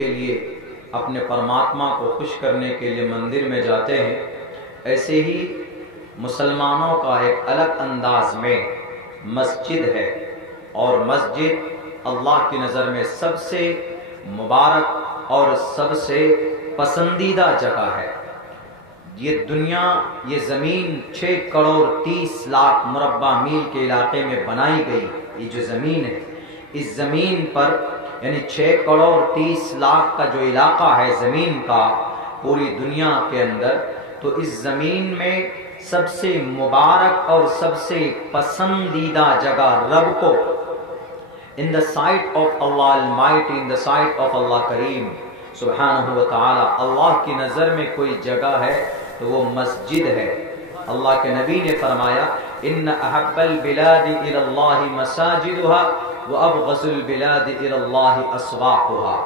کے لیے اپنے پرماتما کو خوش کرنے کے لیے مندر میں جاتے ہیں، ایسے ہی مسلمانوں کا ایک الگ انداز میں مسجد ہے، اور مسجد اللہ کی نظر میں سب سے مبارک اور سب سے پسندیدہ جگہ ہے۔ یہ دنیا، یہ زمین 6 کروڑ 30 لاکھ مربع میل کے علاقے میں بنائی گئی۔ یہ جو زمین ہے، اس زمین پر یعنی 6 کروڑ 30 لاکھ کا جو علاقہ ہے زمین کا پوری دنیا کے اندر، تو اس زمین میں سب سے مبارک اور سب سے پسندیدہ جگہ رب کو in the sight of Allah Almighty, in the sight of Allah کریم سبحانہ و تعالی، اللہ کی نظر میں کوئی جگہ ہے تو وہ مسجد ہے۔ اللہ کے نبی نے فرمایا ان احب البلاد الى اللہ مساجدها وابغض البلاد الى اللہ اسواقها۔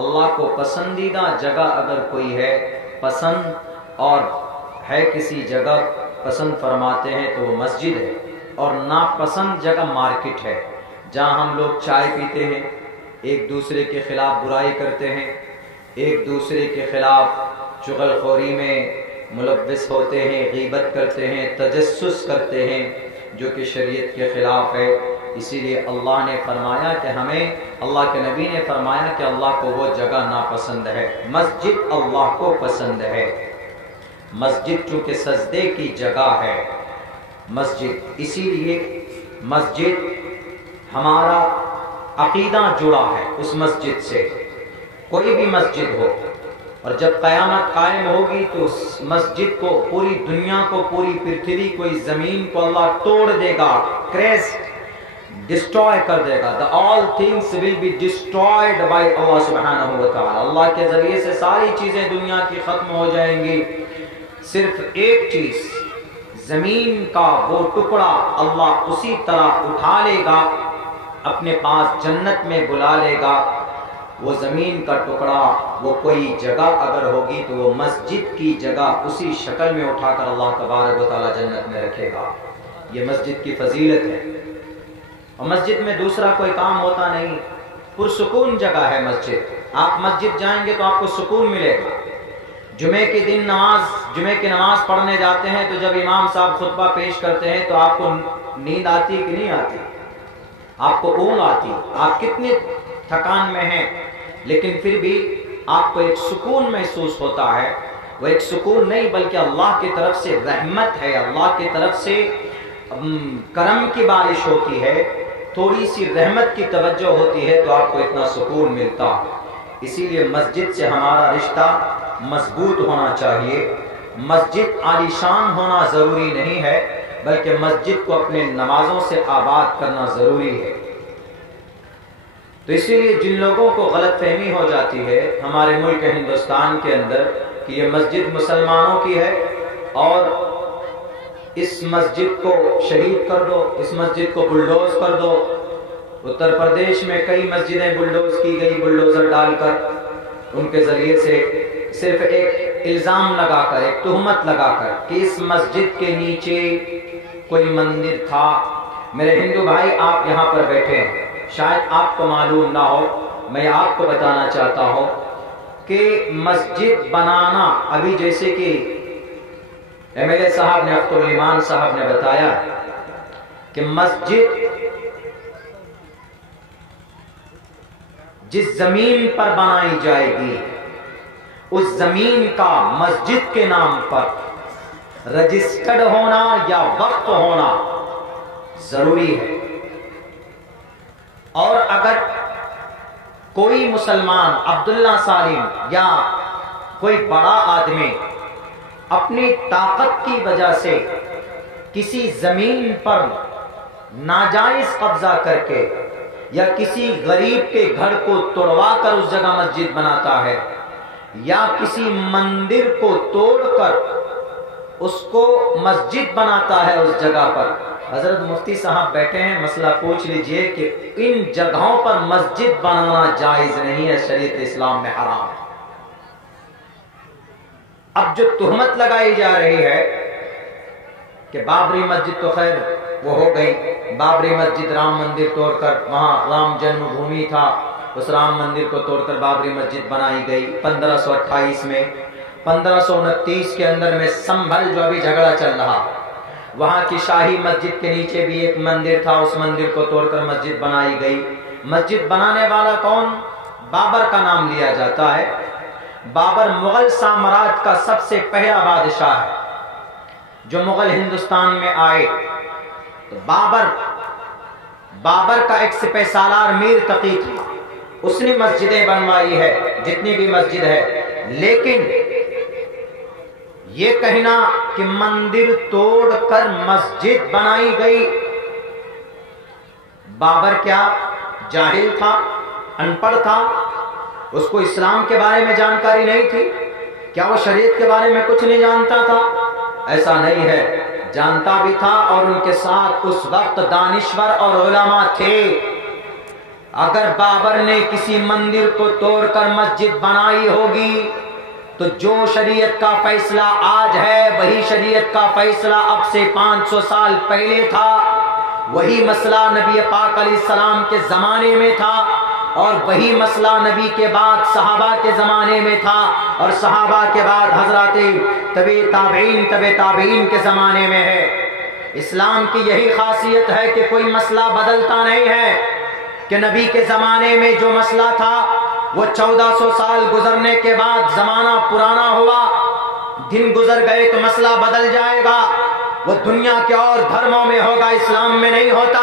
اللہ کو پسندیدہ جگہ اگر کوئی ہے، پسند اور ہے کسی جگہ پسند فرماتے ہیں تو وہ مسجد ہے، اور ناپسند جگہ مارکیٹ ہے، جہاں ہم لوگ چائے پیتے ہیں، ایک دوسرے کے خلاف برائی کرتے ہیں، ایک دوسرے کے خلاف چغل خوری میں ملوث ہوتے ہیں، غیبت کرتے ہیں، تجسس کرتے ہیں، جو کہ شریعت کے خلاف ہے۔ اسی لیے اللہ نے فرمایا کہ ہمیں، اللہ کے نبی نے فرمایا کہ اللہ کو وہ جگہ ناپسند ہے۔ مسجد اللہ کو پسند ہے۔ مسجد چونکہ سجدے کی جگہ ہے مسجد، اسی لیے مسجد ہمارا عقیدہ جڑا ہے اس مسجد سے۔ کوئی بھی مسجد ہو، اور جب قیامت قائم ہوگی تو اس مسجد کو، پوری دنیا کو، پوری پرتھوی کو، اس زمین کو اللہ توڑ دے گا، کریش ڈسٹروائے کر دے گا۔ all things will be destroyed by Allah سبحانہ و تعالی۔ اللہ کے ذریعے سے ساری چیزیں دنیا کی ختم ہو جائیں گی، صرف ایک چیز، زمین کا وہ ٹکڑا اللہ اسی طرح اٹھا لے گا، اپنے پاس جنت میں بلا لے گا۔ وہ زمین کا ٹکڑا، وہ کوئی جگہ اگر ہوگی تو وہ مسجد کی جگہ اسی شکل میں اٹھا کر اللہ تبارک و تعالی جنت میں رکھے گا۔ یہ مسجد کی فضیلت ہے، اور مسجد میں دوسرا کوئی کام ہوتا نہیں، پرسکون جگہ ہے مسجد۔ آپ مسجد جائیں گے تو آپ کو سکون ملے گا۔ جمعے کے دن جمعے کی نماز پڑھنے جاتے ہیں تو جب امام صاحب خطبہ پیش کرتے ہیں تو آپ کو نیند آتی کہ نہیں آتی؟ آپ کو اونگ آتی، آپ کتنے تھکان میں ہیں، لیکن پھر بھی آپ کو ایک سکون محسوس ہوتا ہے۔ وہ ایک سکون نہیں بلکہ اللہ کی طرف سے رحمت ہے، اللہ کی طرف سے کرم کی بارش ہوتی ہے، تھوڑی سی رحمت کی توجہ ہوتی ہے تو آپ کو اتنا سکون ملتا۔ اسی لیے مسجد سے ہمارا رشتہ مضبوط ہونا چاہیے۔ مسجد عالیشان ہونا ضروری نہیں ہے، بلکہ مسجد کو اپنے نمازوں سے آباد کرنا ضروری ہے۔ تو اسی لیے جن لوگوں کو غلط فہمی ہو جاتی ہے ہمارے ملک ہندوستان کے اندر کہ یہ مسجد مسلمانوں کی ہے اور اس مسجد کو شہید کر دو، اس مسجد کو بلڈوز کر دو۔ اتر پردیش میں کئی مسجدیں بلڈوز کی گئی، بلڈوزر ڈال کر، ان کے ذریعے سے صرف ایک الزام لگا کر، ایک تہمت لگا کر کہ اس مسجد کے نیچے کوئی مندر تھا۔ میرے ہندو بھائی، آپ یہاں پر بیٹھے ہیں، شاید آپ کو معلوم نہ ہو، میں آپ کو بتانا چاہتا ہوں کہ مسجد بنانا، ابھی جیسے کہ MLA صاحب نے، اختر الایمان صاحب نے بتایا کہ مسجد جس زمین پر بنائی جائے گی اس زمین کا مسجد کے نام پر رجسٹرڈ ہونا یا وقف ہونا ضروری ہے۔ اور اگر کوئی مسلمان، عبداللہ سالم یا کوئی بڑا آدمی اپنی طاقت کی وجہ سے کسی زمین پر ناجائز قبضہ کر کے یا کسی غریب کے گھر کو توڑوا کر اس جگہ مسجد بناتا ہے، یا کسی مندر کو توڑ کر اس کو مسجد بناتا ہے اس جگہ پر، حضرت مفتی صاحب بیٹھے ہیں، مسئلہ پوچھ لیجئے کہ ان جگہوں پر مسجد بنانا جائز نہیں ہے، شریعت اسلام میں حرام ہے۔ اب جو تہمت لگائی جا رہی ہے کہ بابری مسجد تو خیر وہ ہو گئی، بابری مسجد رام مندر توڑ کر وہاں رام جنم بھومی تھا، उस राम मंदिर को तोड़कर बाबरी मस्जिद बनाई गई 1528 में। 1529 के अंदर में संभल जो अभी झगड़ा चल रहा, वहां की शाही मस्जिद के नीचे भी एक मंदिर था, उस मंदिर को तोड़कर मस्जिद बनाई गई। मस्जिद बनाने वाला कौन? बाबर का नाम लिया जाता है। बाबर मुगल साम्राज्य का सबसे पहला बादशाह है जो मुगल हिंदुस्तान में आए। तो बाबर का एक सिपह सालार मीर तकी था, उसने मस्जिदें बनवाई है जितनी भी मस्जिद है। लेकिन ये कहना कि मंदिर तोड़कर मस्जिद बनाई गई, बाबर क्या जाहिल था, अनपढ़ था, उसको इस्लाम के बारे में जानकारी नहीं थी? क्या वो शरीयत के बारे में कुछ नहीं जानता था? ऐसा नहीं है, जानता भी था और उनके साथ उस वक्त दानिश्वर और उलमा थे। अगर बाबर ने किसी मंदिर को तोड़कर मस्जिद बनाई होगी तो जो शरीयत का फैसला आज है वही शरीयत का फैसला अब से 500 साल पहले था। वही मसला नबी पाक अलैहिस्सलाम के जमाने में था और वही मसला नबी के बाद सहाबा के जमाने में था और सहाबा के बाद हजरते तबे ताबीन के जमाने में है। इस्लाम की यही खासियत है कि कोई मसला बदलता नहीं है कि नबी के जमाने में जो मसला था वो 1400 साल गुजरने के बाद जमाना पुराना हुआ, दिन गुजर गए तो मसला बदल जाएगा। वो दुनिया के और धर्मों में होगा, इस्लाम में नहीं होता।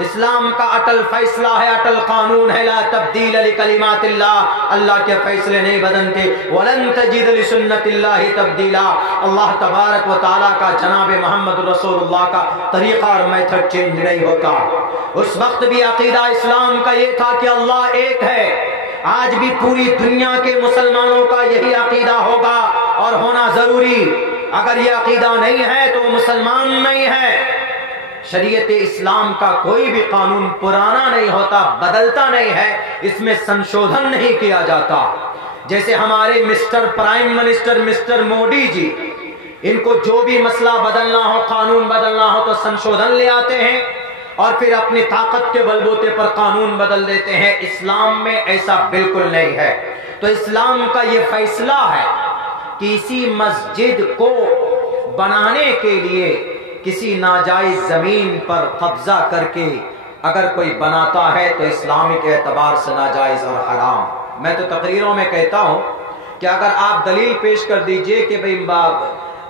इस्लाम का अटल फैसला है, अटल कानून है, ला तब्दील लिकलिमातिल्लाह, अल्लाह के फैसले नहीं बदलते। वलन तजिद लिसुन्नतिल्लाहि तब्दीला, अल्लाह तबारक व तआला का जनाब मोहम्मद रसूलुल्लाह का तरीका और मेथड चेंज नहीं होता। उस वक्त भी अकीदा इस्लाम का ये था कि अल्लाह एक है। आज भी पूरी दुनिया के मुसलमानों का यही अकीदा होगा और होना जरूरी। अगर ये अकीदा नहीं है तो मुसलमान नहीं है। शरीयत इस्लाम का कोई भी कानून पुराना नहीं होता, बदलता नहीं है, इसमें संशोधन नहीं किया जाता। जैसे हमारे mister prime minister mister Modi ji, इनको जो भी मसला बदलना हो, कानून बदलना हो तो संशोधन ले आते हैं और फिर अपनी ताकत के बलबूते पर कानून बदल देते हैं। इस्लाम में ऐसा बिल्कुल नहीं है। तो इस्लाम का ये फैसला है कि इसी मस्जिद को बनाने के लिए किसी नाजायज जमीन पर कब्जा करके अगर कोई बनाता है तो इस्लामिक एतबार से नाजायज और हराम। मैं तो तकरीरों में कहता हूं कि अगर आप दलील पेश कर दीजिए कि भाई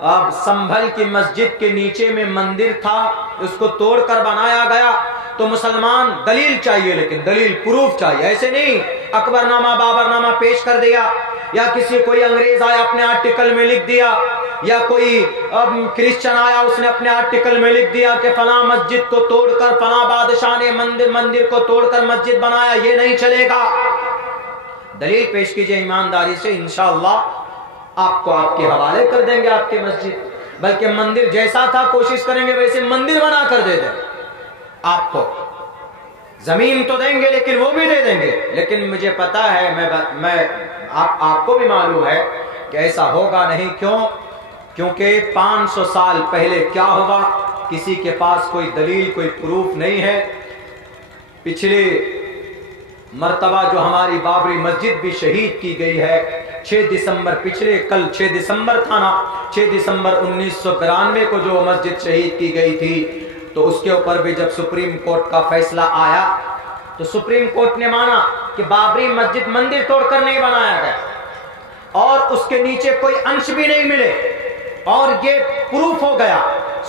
अब संभल की मस्जिद के नीचे में मंदिर था, उसको तोड़कर बनाया गया, तो मुसलमान दलील चाहिए, लेकिन दलील प्रूफ चाहिए। ऐसे नहीं अकबरनामा बाबरनामा पेश कर दिया या किसी कोई अंग्रेज आया अपने आर्टिकल में लिख दिया या कोई क्रिश्चियन आया उसने अपने आर्टिकल में लिख दिया कि फला मस्जिद को तोड़कर फला बादशाह ने मंदिर को तोड़कर मस्जिद बनाया। ये नहीं चलेगा। दलील पेश कीजिए ईमानदारी से, इंशाअल्लाह आपको आपके हवाले कर देंगे आपके मस्जिद। बल्कि मंदिर जैसा था कोशिश करेंगे वैसे मंदिर बना कर दे दें। आपको जमीन तो देंगे लेकिन वो भी दे देंगे। लेकिन मुझे पता है, आपको भी मालूम है कि ऐसा होगा नहीं। क्यों? क्योंकि 500 साल पहले क्या हुआ, किसी के पास कोई दलील कोई प्रूफ नहीं है। पिछले मर्तबा जो हमारी बाबरी मस्जिद भी शहीद की गई है 6 दिसंबर, कल 6 दिसंबर था ना, 6 दिसंबर 1992 को जो मस्जिद शहीद की गई थी, तो उसके ऊपर भी जब सुप्रीम कोर्ट का फैसला आया तो सुप्रीम कोर्ट ने माना कि बाबरी मस्जिद मंदिर तोड़कर नहीं बनाया गया और उसके नीचे कोई अंश भी नहीं मिले और ये प्रूफ हो गया।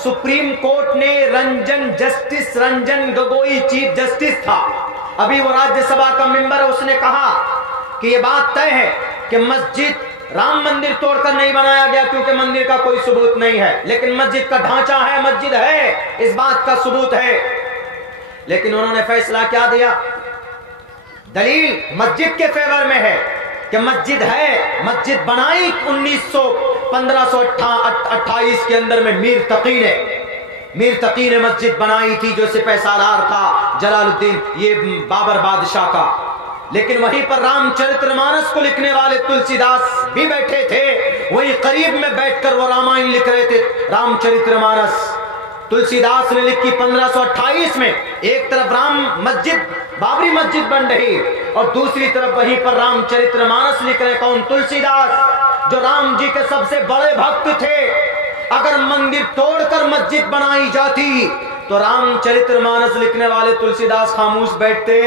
सुप्रीम कोर्ट ने justice Ranjan Gogoi chief justice था, अभी वो राज्यसभा का मेंबर है, उसने कहा कि ये बात तय है कि मस्जिद राम मंदिर तोड़कर नहीं बनाया गया क्योंकि मंदिर का कोई सबूत नहीं है, लेकिन मस्जिद का ढांचा है, मस्जिद है, इस बात का सबूत है। लेकिन उन्होंने फैसला क्या दिया? दलील मस्जिद के फेवर में है कि मस्जिद है, मस्जिद बनाई 1528 के अंदर में मीर तकी ने मस्जिद बनाई थी, जो सिपह सालार था जलालुद्दीन ये बाबर बादशाह का। लेकिन वहीं पर रामचरितमानस को लिखने वाले तुलसीदास भी बैठे थे, वही करीब में बैठकर वो रामायण लिख रहे थे, रामचरितमानस। तुलसीदास ने लिखी 1528 में। एक तरफ राम मस्जिद, बाबरी मस्जिद बन रही और दूसरी तरफ वहीं पर रामचरितमानस लिख रहे कौन? तुलसीदास, जो राम जी के सबसे बड़े भक्त थे। अगर मंदिर तोड़कर मस्जिद बनाई जाती तो रामचरितमानस लिखने वाले तुलसीदास खामोश बैठते,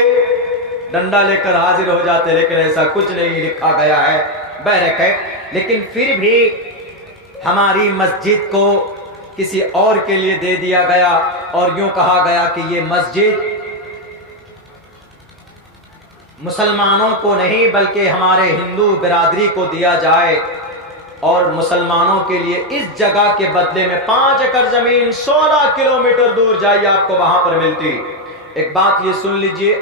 डंडा लेकर हाजिर हो जाते, लेकिन ऐसा कुछ नहीं लिखा गया है बहरकैफ। लेकिन फिर भी हमारी मस्जिद को किसी और के लिए दे दिया गया और यूं कहा गया कि ये मस्जिद मुसलमानों को नहीं बल्कि हमारे हिंदू बिरादरी को दिया जाए, और मुसलमानों के लिए इस जगह के बदले में 5 एकड़ जमीन 16 किलोमीटर दूर जाइए आपको वहां पर मिलती। एक बात ये सुन लीजिए,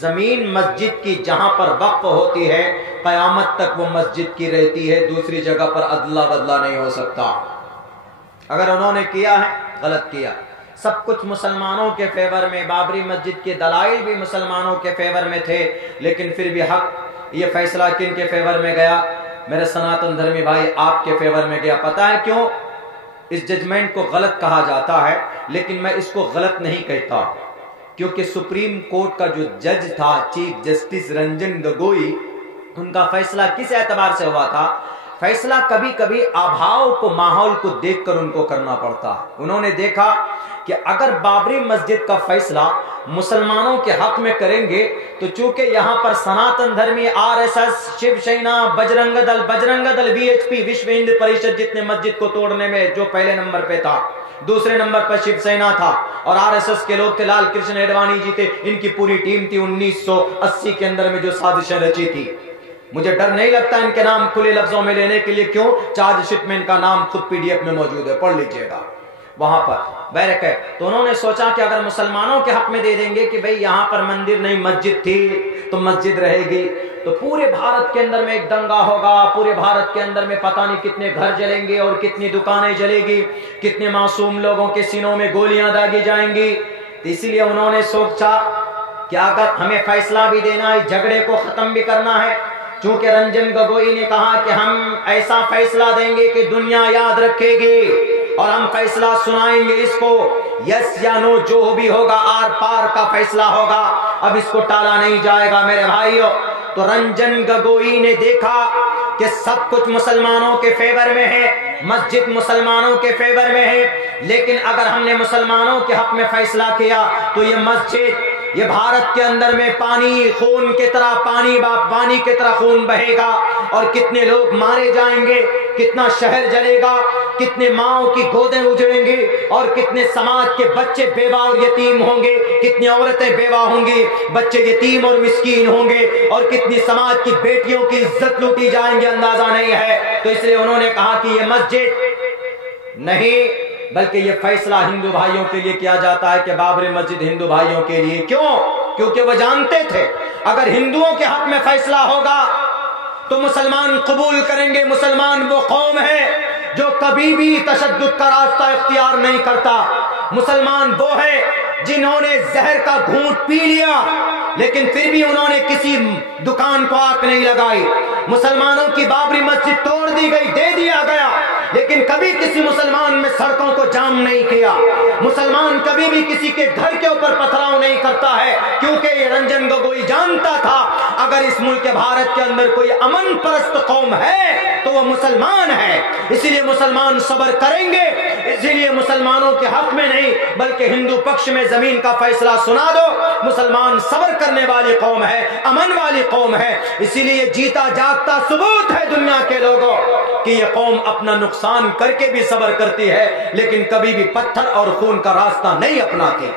जमीन मस्जिद की जहां पर वक्फ होती है कयामत तक वो मस्जिद की रहती है, दूसरी जगह पर अदला बदला नहीं हो सकता। अगर उन्होंने किया है गलत किया। सब कुछ मुसलमानों के फेवर में, बाबरी मस्जिद के दलाइल भी मुसलमानों के फेवर में थे, लेकिन फिर भी हक ये फैसला किन के फेवर में गया? मेरे सनातन धर्मी भाई, आपके फेवर में गया। पता है क्यों? इस जजमेंट को गलत कहा जाता है, लेकिन मैं इसको गलत नहीं कहता, क्योंकि सुप्रीम कोर्ट का जो जज था चीफ जस्टिस रंजन गोगोई, उनका फैसला किस एतबार से हुआ था? फैसला कभी कभी अभाव को, माहौल को देखकर उनको करना पड़ता है। उन्होंने देखा कि अगर बाबरी मस्जिद का फैसला मुसलमानों के हक में करेंगे तो चूंकि यहाँ पर सनातन धर्मी आरएसएस, शिवसेना, बजरंग दल, वीएचपी, विश्व हिंदू परिषद जितने मस्जिद को तोड़ने में जो पहले नंबर पे था, दूसरे नंबर पर शिवसेना था और आरएसएस के लोग थे, लाल कृष्ण एडवाणी जी थे, इनकी पूरी टीम थी 1980 के अंदर में जो साजिशें रची थी। मुझे डर नहीं लगता इनके नाम खुले लफ्जों में लेने के लिए। क्यों? चार्जशीट में इनका नाम खुद पीडीएफ में मौजूद है, पढ़ लीजिएगा वहां पर बैरक है। तो उन्होंने सोचा कि अगर मुसलमानों के हक में दे देंगे कि भाई यहाँ पर मंदिर नहीं मस्जिद थी तो मस्जिद रहेगी, तो पूरे भारत के अंदर में एक दंगा होगा, पूरे भारत के अंदर में पता नहीं कितने घर जलेंगे और कितनी दुकानें जलेगी, कितने मासूम लोगों के सीनों में गोलियां दागी जाएंगी। तो इसीलिए उन्होंने सोचा कि अगर हमें फैसला भी देना है, झगड़े को खत्म भी करना है, चूंकि रंजन गोगोई ने कहा कि हम ऐसा फैसला देंगे कि दुनिया याद रखेगी और हम फैसला सुनाएंगे इसको, यस या नो जो भी होगा आर पार का फैसला होगा, अब इसको टाला नहीं जाएगा मेरे भाइयों। तो रंजन गोगोई ने देखा कि सब कुछ मुसलमानों के फेवर में है, मस्जिद मुसलमानों के फेवर में है, लेकिन अगर हमने मुसलमानों के हक में फैसला किया तो ये मस्जिद, ये भारत के अंदर में पानी खून की तरह, पानी की तरह खून बहेगा और कितने लोग मारे जाएंगे, कितना शहर जलेगा, कितने माओं की गोदें उजड़ेंगी और कितने समाज के बच्चे बेवा और यतीम होंगे, कितनी औरतें बेवा होंगी, बच्चे यतीम और मिस्कीन होंगे और कितनी समाज की बेटियों की इज्जत लूटी जाएंगे, अंदाजा नहीं है। तो इसलिए उन्होंने कहा कि ये मस्जिद नहीं बल्कि ये फैसला हिंदू भाइयों के लिए किया जाता है कि बाबरी मस्जिद हिंदू भाइयों के लिए। क्यों? क्योंकि वो जानते थे अगर हिंदुओं के हक में फैसला होगा तो मुसलमान कबूल करेंगे। मुसलमान वो कौम है जो कभी भी तशद्दुद का रास्ता इख्तियार नहीं करता। मुसलमान वो है जिन्होंने जहर का घूंट पी लिया लेकिन फिर भी उन्होंने किसी दुकान को आग नहीं लगाई। मुसलमानों की बाबरी मस्जिद तोड़ दी गई, दे दिया गया, लेकिन कभी किसी मुसलमान में सड़कों को जाम नहीं किया। मुसलमान कभी भी किसी के घर के ऊपर पथराव नहीं करता है, क्योंकि ये रंजन गोगोई जानता था अगर इस मुल्क भारत के अंदर कोई अमन परस्त कौम है तो वो मुसलमान है। इसीलिए मुसलमान सब्र करेंगे, इसीलिए मुसलमानों के हक में नहीं बल्कि हिंदू पक्ष में जमीन का फैसला सुना दो। मुसलमान सब्र करने वाली कौम है, अमन वाली कौम है, इसीलिए जीता जागता सबूत है दुनिया के लोगों कि ये कौम अपना नुकसान करके भी सब्र करती है लेकिन कभी भी पत्थर और खून का रास्ता नहीं अपनाती।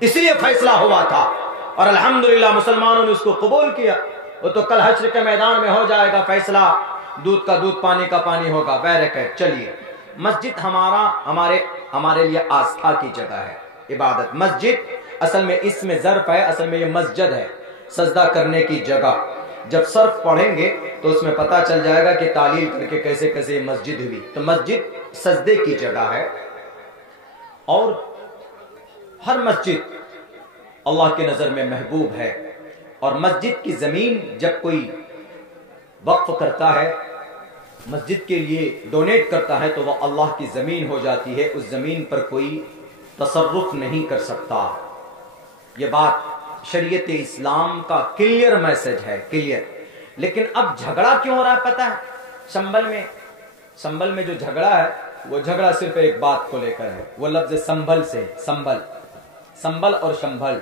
इसलिए फैसला हुआ था और अल्हम्दुलिल्लाह मुसलमानों ने उसको कबूल किया। वो तो कल हश्र के मैदान में हो जाएगा फैसला, दूध का दूध पानी का पानी होगा। बैरक है। चलिए, मस्जिद हमारे लिए आस्था की जगह है, इबादत। मस्जिद असल में इसमें ज़र्फ है, असल में ये मस्जिद है, सजदा करने की जगह। जब सर्फ पढ़ेंगे तो उसमें पता चल जाएगा कि तालील करके कैसे कैसे मस्जिद हुई। तो मस्जिद सजदे की जगह है और हर मस्जिद अल्लाह की नजर में महबूब है। और मस्जिद की जमीन जब कोई वक्फ करता है مسجد کے لیے ڈونیٹ کرتا ہے تو وہ اللہ کی زمین ہو جاتی ہے، اس زمین پر کوئی تصرف نہیں کر سکتا۔ یہ بات شریعت اسلام کا کلیئر میسج ہے، کلیئر۔ لیکن اب جھگڑا کیوں ہو رہا ہے پتہ ہے؟ سنبل میں جو جھگڑا ہے وہ جھگڑا صرف ایک بات کو لے کر ہے، وہ لفظ سنبل سے، سنبل اور شمبل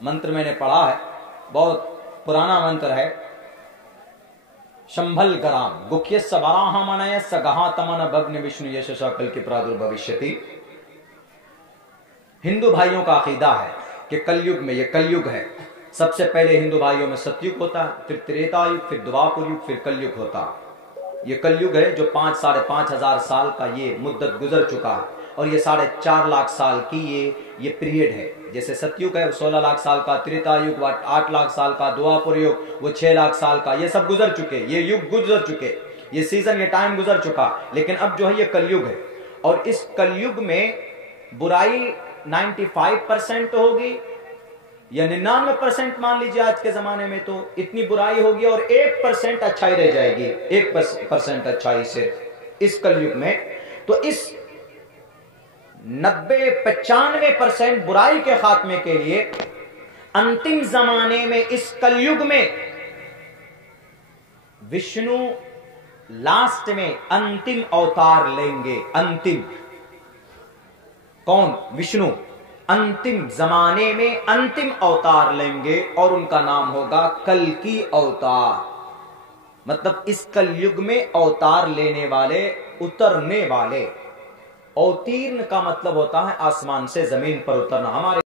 منتر میں نے پڑھا ہے، بہت پرانا منتر ہے۔ شمبل گرام گکھیس براہ منیس گہا تمن بھگن وشنو یششا کل کی پرادربھوشیتی۔ ہندو بھائیوں کا عقیدہ ہے کہ کلیگ میں، یہ کلیگ ہے، سب سے پہلے ہندو بھائیوں میں ستیگ ہوتا ہے، پھر تریتا یگ، پھر دوپر یگ، پھر کلیگ ہوتا ہے۔ یہ کلیگ ہے جو 5,500 سال کا یہ مدت گزر چکا ہے، اور یہ 4.5 لاکھ سال کی یہ پیریڈ ہے۔ جیسے ستیگ ہے 16 لاکھ سال کا، تریتا یگ 8 لاکھ سال کا، دوپر یگ وہ 6 لاکھ سال کا، یہ سب گزر چکے، یہ یگ گزر چکے، یہ سیزن، یہ ٹائم گزر چکا۔ لیکن اب جو ہے یہ کلیگ ہے، اور اس کلیگ میں برائی 95% ہوگی یا 99% مان لیجیے آج کے زمانے میں، تو اتنی برائی ہوگی، اور 1% اچھائی رہ جائے گی، 1% اچھائی صرف اس کلیگ میں۔ تو اس 90-95% برائی کے خاتمے کے لیے انتم زمانے میں، اس کلیگ میں وشنو لاسٹ میں انتم اوتار لیں گے۔ انتم کون؟ وشنو انتم زمانے میں انتم اوتار لیں گے، اور ان کا نام ہوگا کلکی اوتار۔ مطلب اس کلیگ میں اوتار لینے والے، اترنے والے۔ اوتیرن کا مطلب ہوتا ہے آسمان سے زمین پر اترنا۔ ہمارے